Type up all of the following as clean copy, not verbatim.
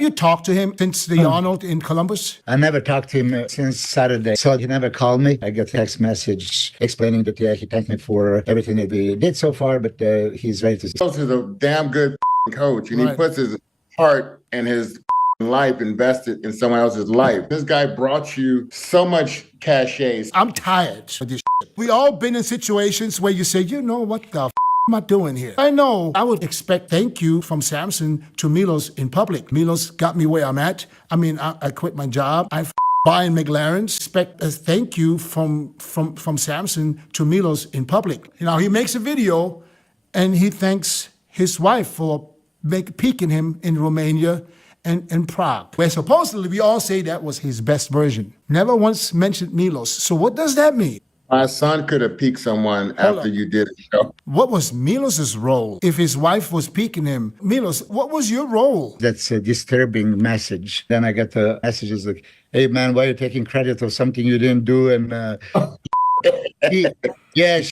You talked to him since the Arnold in Columbus? I never talked to him since Saturday, so he never called me. I got a text message explaining that, he thanked me for everything that we did so far, but he's ready to... Milos is a damn good coach, and he puts his heart and his life invested in someone else's life. This guy brought you so much cachet. I'm tired of this shit. We all been in situations where you say, you know, what the am I doing here? I know I would expect thank you from Samson to Milos in public. Milos got me where I'm at. I mean, I quit my job. I buying McLarens. Expect a thank you from Samson to Milos in public. You know, he makes a video and he thanks his wife for peeking him in Romania and Prague, where supposedly we all say that was his best version. Never once mentioned Milos. So what does that mean? My son could have peeked someone after you did a show. What was Milos's role? If his wife was peeking him, Milos, what was your role? That's a disturbing message. Then I got the messages like, hey man, why are you taking credit of something you didn't do? And yes,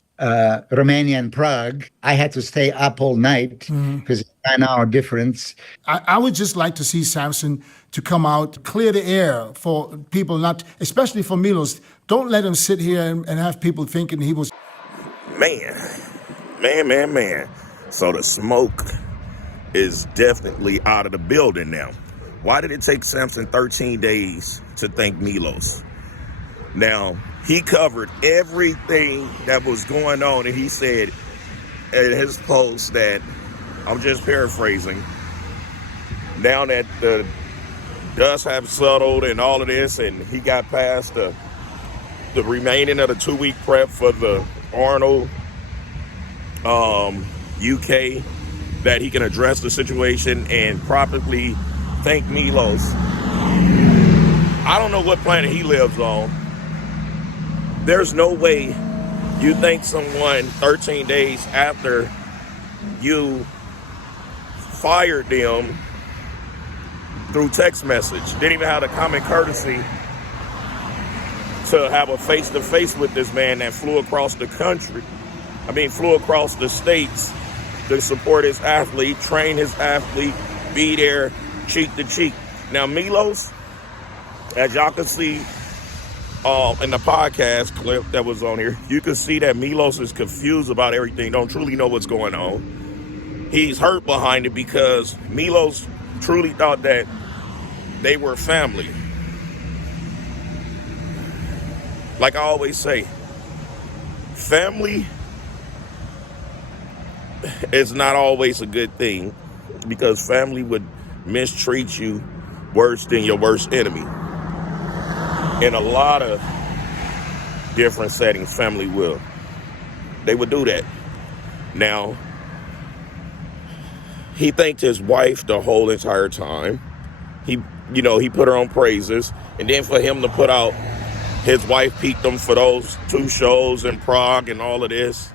Romania and Prague, I had to stay up all night because it's a 9-hour difference. I would just like to see Samson to come out, clear the air for people, not, especially for Milos. Don't let him sit here and have people thinking he was... Man. So the smoke is definitely out of the building now. Why did it take Samson 13 days to thank Milos? Now, he covered everything that was going on, and he said in his post that, I'm just paraphrasing, now that the dust have settled and all of this, and he got past the remaining of the 2-week prep for the Arnold UK, that he can address the situation and properly thank Milos. I don't know what planet he lives on. There's no way you thank someone 13 days after you fired them through text message. Didn't even have the common courtesy to have a face-to-face with this man that flew across the country. Flew across the states to support his athlete, train his athlete, be there cheek to cheek. Now, Milos, as y'all can see in the podcast clip that was on here, you can see that Milos is confused about everything, don't truly know what's going on. He's hurt behind it because Milos truly thought that they were family. Like I always say, family is not always a good thing, because family would mistreat you worse than your worst enemy. In a lot of different settings, family will. They would do that. Now, he thanked his wife the whole entire time. He put her on praises. And then for him to put out, his wife peaked him for those 2 shows in Prague and all of this.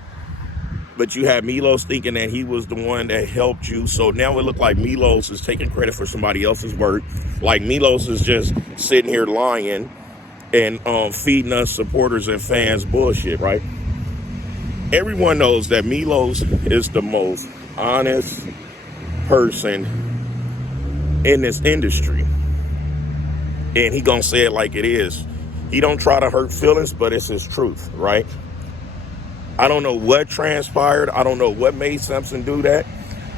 But you had Milos thinking that he was the one that helped you. So now it looked like Milos is taking credit for somebody else's work. Like Milos is just sitting here lying and feeding us supporters and fans bullshit, right? Everyone knows that Milos is the most honest person in this industry. And he gonna say it like it is. He don't try to hurt feelings, but it's his truth, right? I don't know what transpired. I don't know what made Samson do that.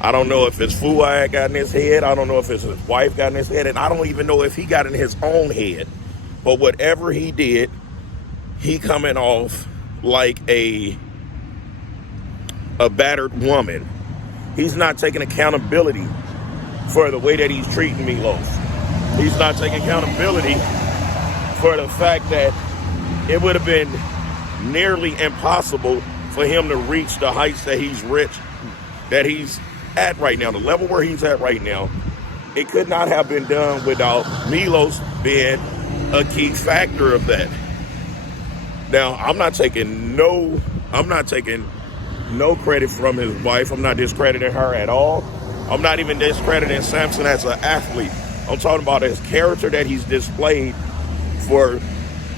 I don't know if his Fuad got in his head. I don't know if his wife got in his head. And I don't even know if he got in his own head. But whatever he did, he coming off like a battered woman. He's not taking accountability for the way that he's treating Milos. He's not taking accountability for the fact that it would have been nearly impossible for him to reach the heights that he's at right now, the level where he's at right now. It could not have been done without Milos being a key factor of that. Now, I'm not taking no credit from his wife. I'm not discrediting her at all. I'm not even discrediting Samson as an athlete. I'm talking about his character that he's displayed for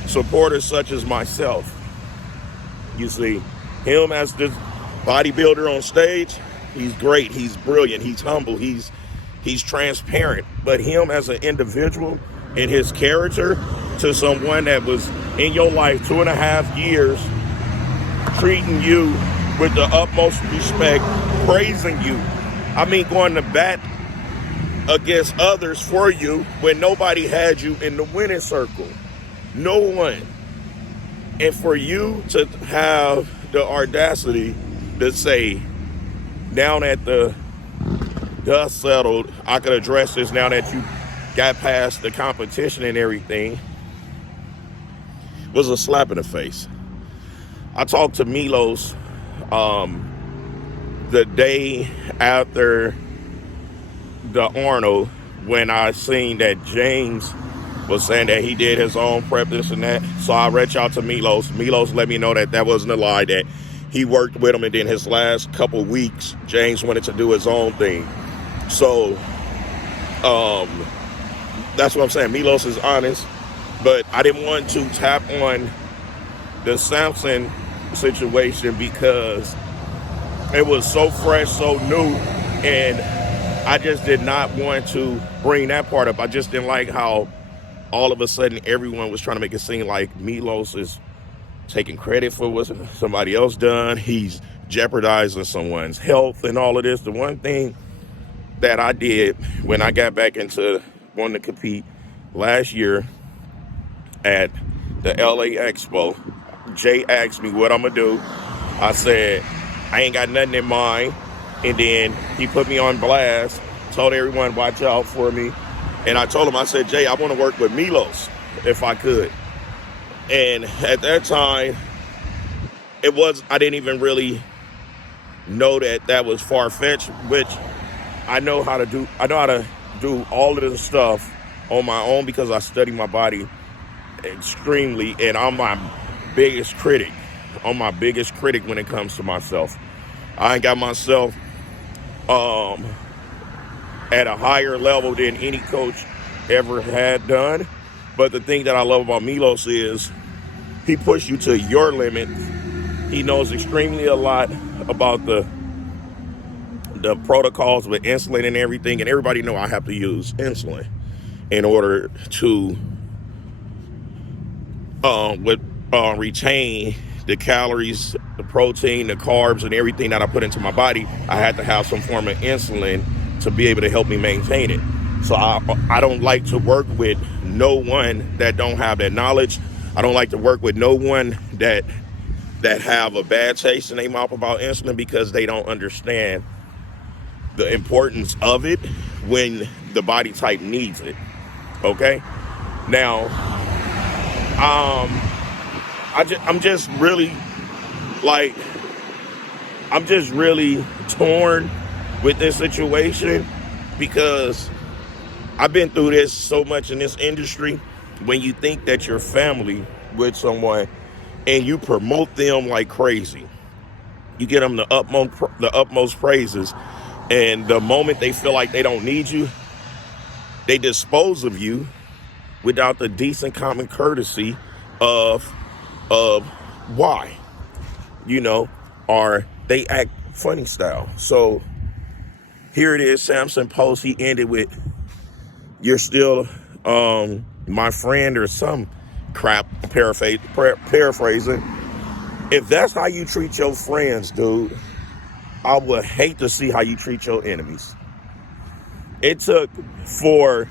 supporters such as myself. You see, him as this bodybuilder on stage, he's great, he's brilliant, he's humble, he's He's transparent. But him as an individual and his character to someone that was in your life 2.5 years, treating you with the utmost respect, praising you. I mean, going to bat against others for you when nobody had you in the winning circle. No one. And for you to have the audacity to say, now that the dust settled, I could address this now that you got past the competition and everything, was a slap in the face. I talked to Milos the day after the Arnold, when I seen that James was saying that he did his own prep, this and that. So I reached out to Milos. Milos let me know that that wasn't a lie, that he worked with him, and then his last couple weeks, James wanted to do his own thing. So that's what I'm saying. Milos is honest, but I didn't want to tap on the Samson situation because it was so fresh, so new, and I just did not want to bring that part up. I just didn't like how all of a sudden everyone was trying to make it seem like Milos is taking credit for what somebody else done. He's jeopardizing someone's health and all of this. The one thing that I did when I got back into wanting to compete last year at the LA Expo, Jay asked me what I'm gonna do. I said, I ain't got nothing in mind. And then he put me on blast, told everyone watch out for me. And I told him, I said, Jay, I want to work with Milos if I could. And at that time, I didn't even really know that that was far-fetched, which I know how to do all of this stuff on my own because I study my body extremely, and I'm my biggest critic. I'm my biggest critic when it comes to myself. I ain't got myself at a higher level than any coach ever had done. But the thing that I love about Milos is he pushed you to your limit. He knows extremely a lot about the protocols with insulin and everything. And everybody know I have to use insulin in order to retain the calories, the protein, the carbs, and everything that I put into my body. I had to have some form of insulin to be able to help me maintain it. So I don't like to work with no one that don't have that knowledge. I don't like to work with no one that have a bad taste in their mouth about insulin because they don't understand the importance of it when the body type needs it. Okay? Now, I'm just really torn with this situation because I've been through this so much in this industry. When you think that you're family with someone and you promote them like crazy, you get them the utmost praises, and the moment they feel like they don't need you, they dispose of you without the decent common courtesy of why, or they act funny style. So here it is, Samson post, he ended with, you're still my friend, or some crap, paraphrasing. If that's how you treat your friends, dude, I would hate to see how you treat your enemies. It took for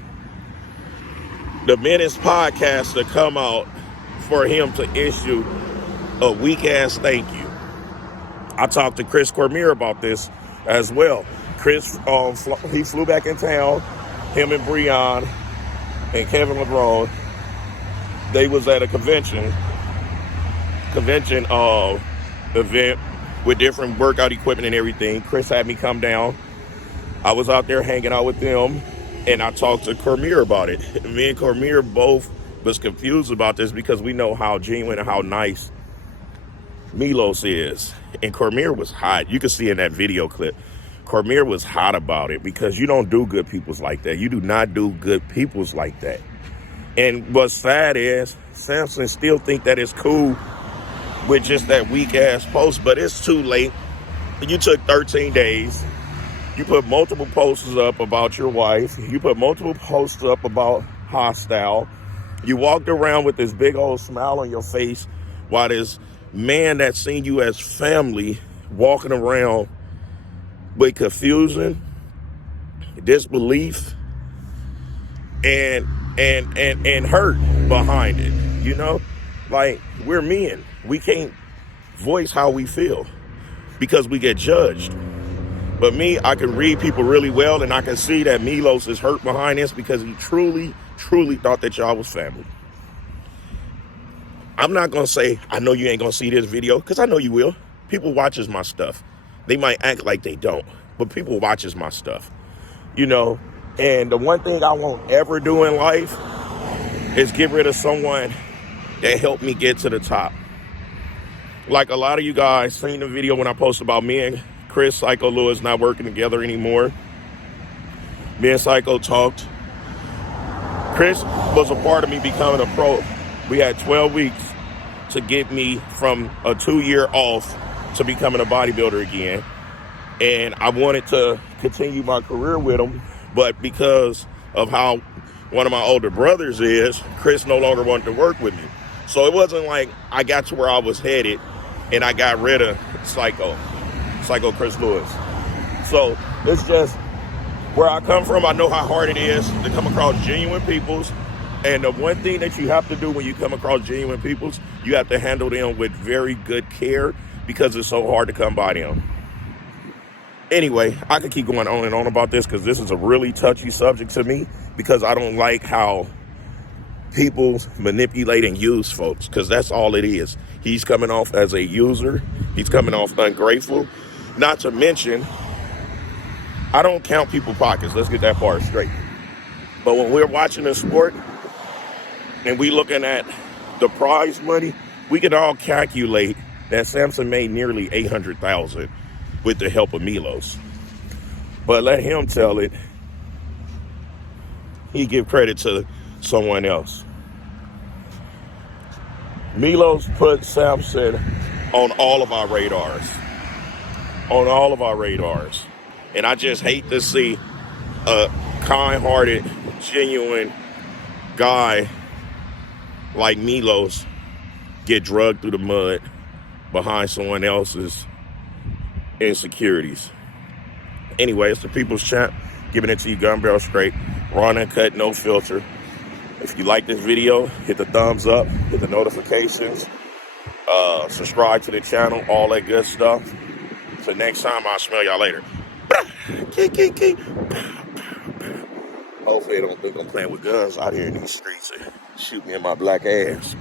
the Menace podcast to come out for him to issue a weak-ass thank you. I talked to Chris Comier about this as well. Chris, he flew back in town, him and Breon and Kevin LeBron. They was at a convention event with different workout equipment and everything. Chris had me come down. I was out there hanging out with them, and I talked to Comier about it. Me and Comier both was confused about this because we know how genuine and how nice Milos is. And Comier was hot. You can see in that video clip, Comier was hot about it because you don't do good peoples like that. You do not do good peoples like that. And what's sad is Samson still think that it's cool with just that weak ass post, but it's too late. You took 13 days You put multiple posters up about your wife. You put multiple posts up about hostile. You walked around with this big old smile on your face while this man that seen you as family walking around with confusion, disbelief, and hurt behind it. You know, like, we're men. We can't voice how we feel because we get judged. But me, I can read people really well, and I can see that Milos is hurt behind this because he truly thought that y'all was family. I'm not gonna say I know you ain't gonna see this video, because I know you will. People watches my stuff. They might act like they don't, but people watches my stuff, you know. And the one thing I won't ever do in life is get rid of someone that helped me get to the top. Like, a lot of you guys seen the video when I posted about me and Chris Psycho Lewis not working together anymore. Me and Psycho talked. Chris was a part of me becoming a pro. We had 12 weeks to get me from a 2-year off to becoming a bodybuilder again. And I wanted to continue my career with him, but because of how one of my older brothers is, Chris no longer wanted to work with me. So it wasn't like I got to where I was headed and I got rid of Psycho Chris Lewis. So it's just where I come from. I know how hard it is to come across genuine peoples. And the one thing that you have to do when you come across genuine peoples, you have to handle them with very good care, because it's so hard to come by them. Anyway, I could keep going on and on about this because this is a really touchy subject to me, because I don't like how people manipulate and use folks, because that's all it is. He's coming off as a user. He's coming off ungrateful. Not to mention, I don't count people's pockets. Let's get that part straight. But when we're watching a sport and we looking at the prize money, we can all calculate that Samson made nearly $800,000 with the help of Milos. But let him tell it. He give credit to someone else. Milos put Samson on all of our radars. On all of our radars. And I just hate to see a kind-hearted, genuine guy like Milos get drugged through the mud behind someone else's insecurities. Anyway, it's the People's Champ, giving it to you gun barrel straight, raw and uncut, no filter. If you like this video, hit the thumbs up, hit the notifications, subscribe to the channel, all that good stuff. So next time, I'll smell y'all later. Hopefully they don't think I'm playing with guns out here in these streets and shoot me in my black ass.